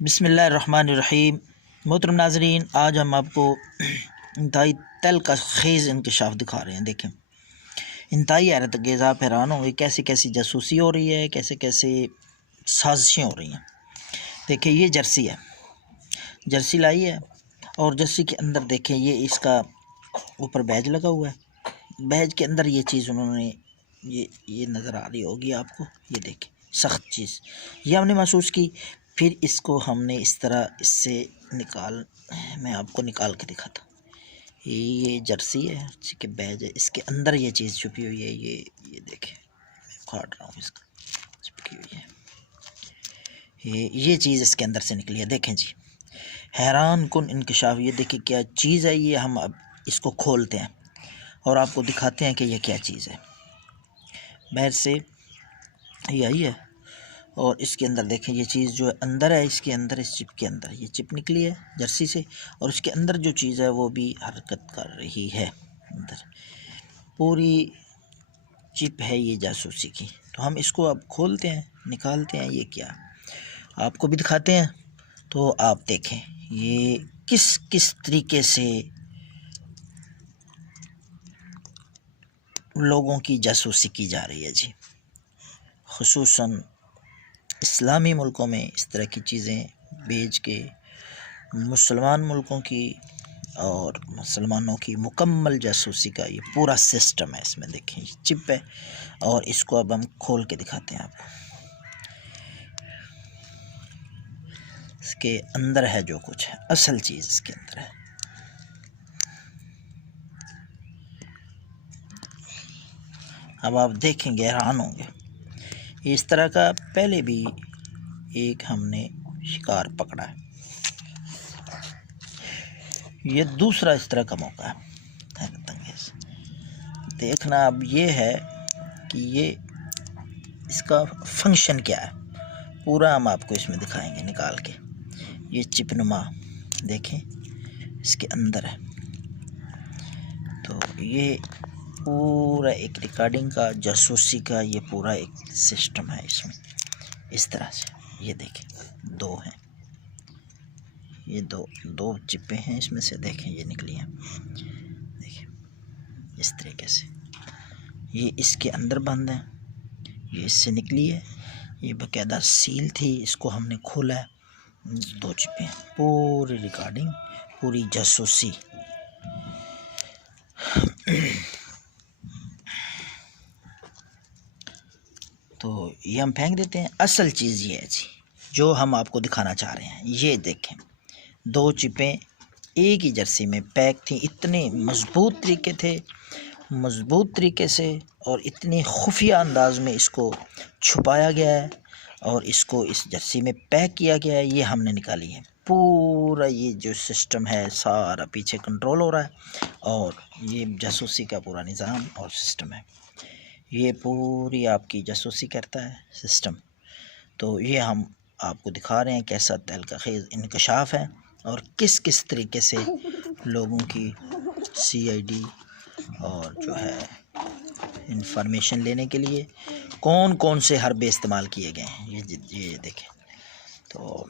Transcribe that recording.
بسم اللہ الرحمن الرحیم۔ محترم ناظرین، آج ہم آپ کو انتہائی تہلکہ خیز انکشاف دکھا رہے ہیں۔ دیکھیں، انتہائی حیرت انگیز، آپ حیران ہوں گے کیسے کیسی جاسوسی ہو رہی ہے، کیسے کیسے سازشیں ہو رہی ہیں۔ دیکھیں، یہ جرسی ہے، جرسی لائی ہے، اور جرسی کے اندر دیکھیں یہ اس کا اوپر بیج لگا ہوا ہے۔ بیج کے اندر یہ چیز انہوں نے یہ نظر آ رہی ہوگی آپ کو، یہ دیکھیں سخت چیز یہ ہم نے محسوس کی۔ پھر اس کو ہم نے اس طرح اس سے میں آپ کو نکال کے دکھاتا ہوں۔ یہ جرسی ہے، اسی کے بیج ہے، اس کے اندر یہ چیز چھپی ہوئی ہے۔ یہ دیکھیں، میں کاٹ رہا ہوں، اس کا چھپکی ہوئی ہے۔ یہ چیز اس کے اندر سے نکلی ہے۔ دیکھیں جی، حیران کن انکشاف۔ یہ دیکھیں کیا چیز ہے۔ یہ ہم اب اس کو کھولتے ہیں اور آپ کو دکھاتے ہیں کہ یہ کیا چیز ہے۔ باہر سے یہ آئی ہے، اور اس کے اندر دیکھیں یہ چیز جو اندر ہے، اس کے اندر، اس چپ کے اندر یہ چپ نکلی ہے جرسی سے، اور اس کے اندر جو چیز ہے وہ بھی حرکت کر رہی ہے۔ اندر پوری چپ ہے یہ جاسوسی کی۔ تو ہم اس کو اب کھولتے ہیں، نکالتے ہیں، یہ کیا آپ کو بھی دکھاتے ہیں۔ تو آپ دیکھیں یہ کس طریقے سے لوگوں کی جاسوسی کی جا رہی ہے جی۔ خصوصاً اسلامی ملکوں میں اس طرح کی چیزیں بیچ کے مسلمان ملکوں کی اور مسلمانوں کی مکمل جاسوسی کا یہ پورا سسٹم ہے۔ اس میں دیکھیں یہ چپ ہے، اور اس کو اب ہم کھول کے دکھاتے ہیں آپ کو۔ اس کے اندر ہے جو کچھ ہے، اصل چیز اس کے اندر ہے۔ اب آپ دیکھیں گے، حیران ہوں گے۔ اس طرح کا پہلے بھی ایک ہم نے شکار پکڑا ہے، یہ دوسرا اس طرح کا موقع ہے۔ حیرت انگیز دیکھنا اب یہ ہے کہ یہ اس کا فنکشن کیا ہے، پورا ہم آپ کو اس میں دکھائیں گے نکال کے۔ یہ چپ نما دیکھیں اس کے اندر ہے۔ تو یہ پورا ایک ریکارڈنگ کا، جاسوسی کا یہ پورا ایک سسٹم ہے اس میں، اس طرح سے۔ یہ دیکھیں دو ہیں، یہ دو چپیں ہیں اس میں سے، دیکھیں یہ نکلی ہیں۔ دیکھیں اس طریقے سے یہ اس کے اندر بند ہے، یہ اس سے نکلی ہے۔ یہ باقاعدہ سیل تھی، اس کو ہم نے کھولا ہے۔ دو چپیں، پوری ریکارڈنگ، پوری جاسوسی۔ تو یہ ہم پھینک دیتے ہیں۔ اصل چیز یہ ہے جی، جو ہم آپ کو دکھانا چاہ رہے ہیں۔ یہ دیکھیں دو چپیں ایک ہی جرسی میں پیک تھیں، اتنے مضبوط طریقے سے اور اتنے خفیہ انداز میں اس کو چھپایا گیا ہے، اور اس کو اس جرسی میں پیک کیا گیا ہے۔ یہ ہم نے نکالی ہے پورا، یہ جو سسٹم ہے سارا پیچھے کنٹرول ہو رہا ہے، اور یہ جاسوسی کا پورا نظام اور سسٹم ہے۔ یہ پوری آپ کی جاسوسی کرتا ہے سسٹم۔ تو یہ ہم آپ کو دکھا رہے ہیں کیسا تہلکہ خیز انکشاف ہے، اور کس طریقے سے لوگوں کی CID اور جو ہے انفارمیشن لینے کے لیے کون سے حربے استعمال کیے گئے ہیں۔ یہ دیکھیں۔ تو